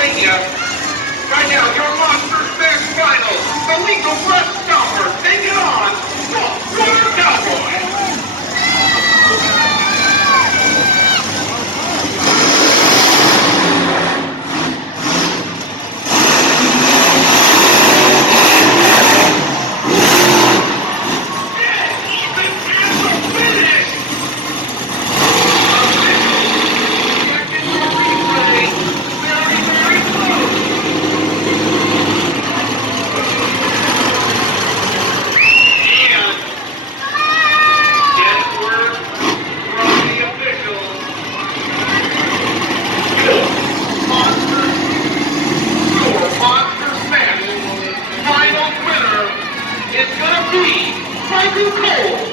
Pennsylvania. Right now, your Monster Smash Finals, the legal breath stopper, take it on, Bloomsburg Cowboy. It's gonna be Michael Cole.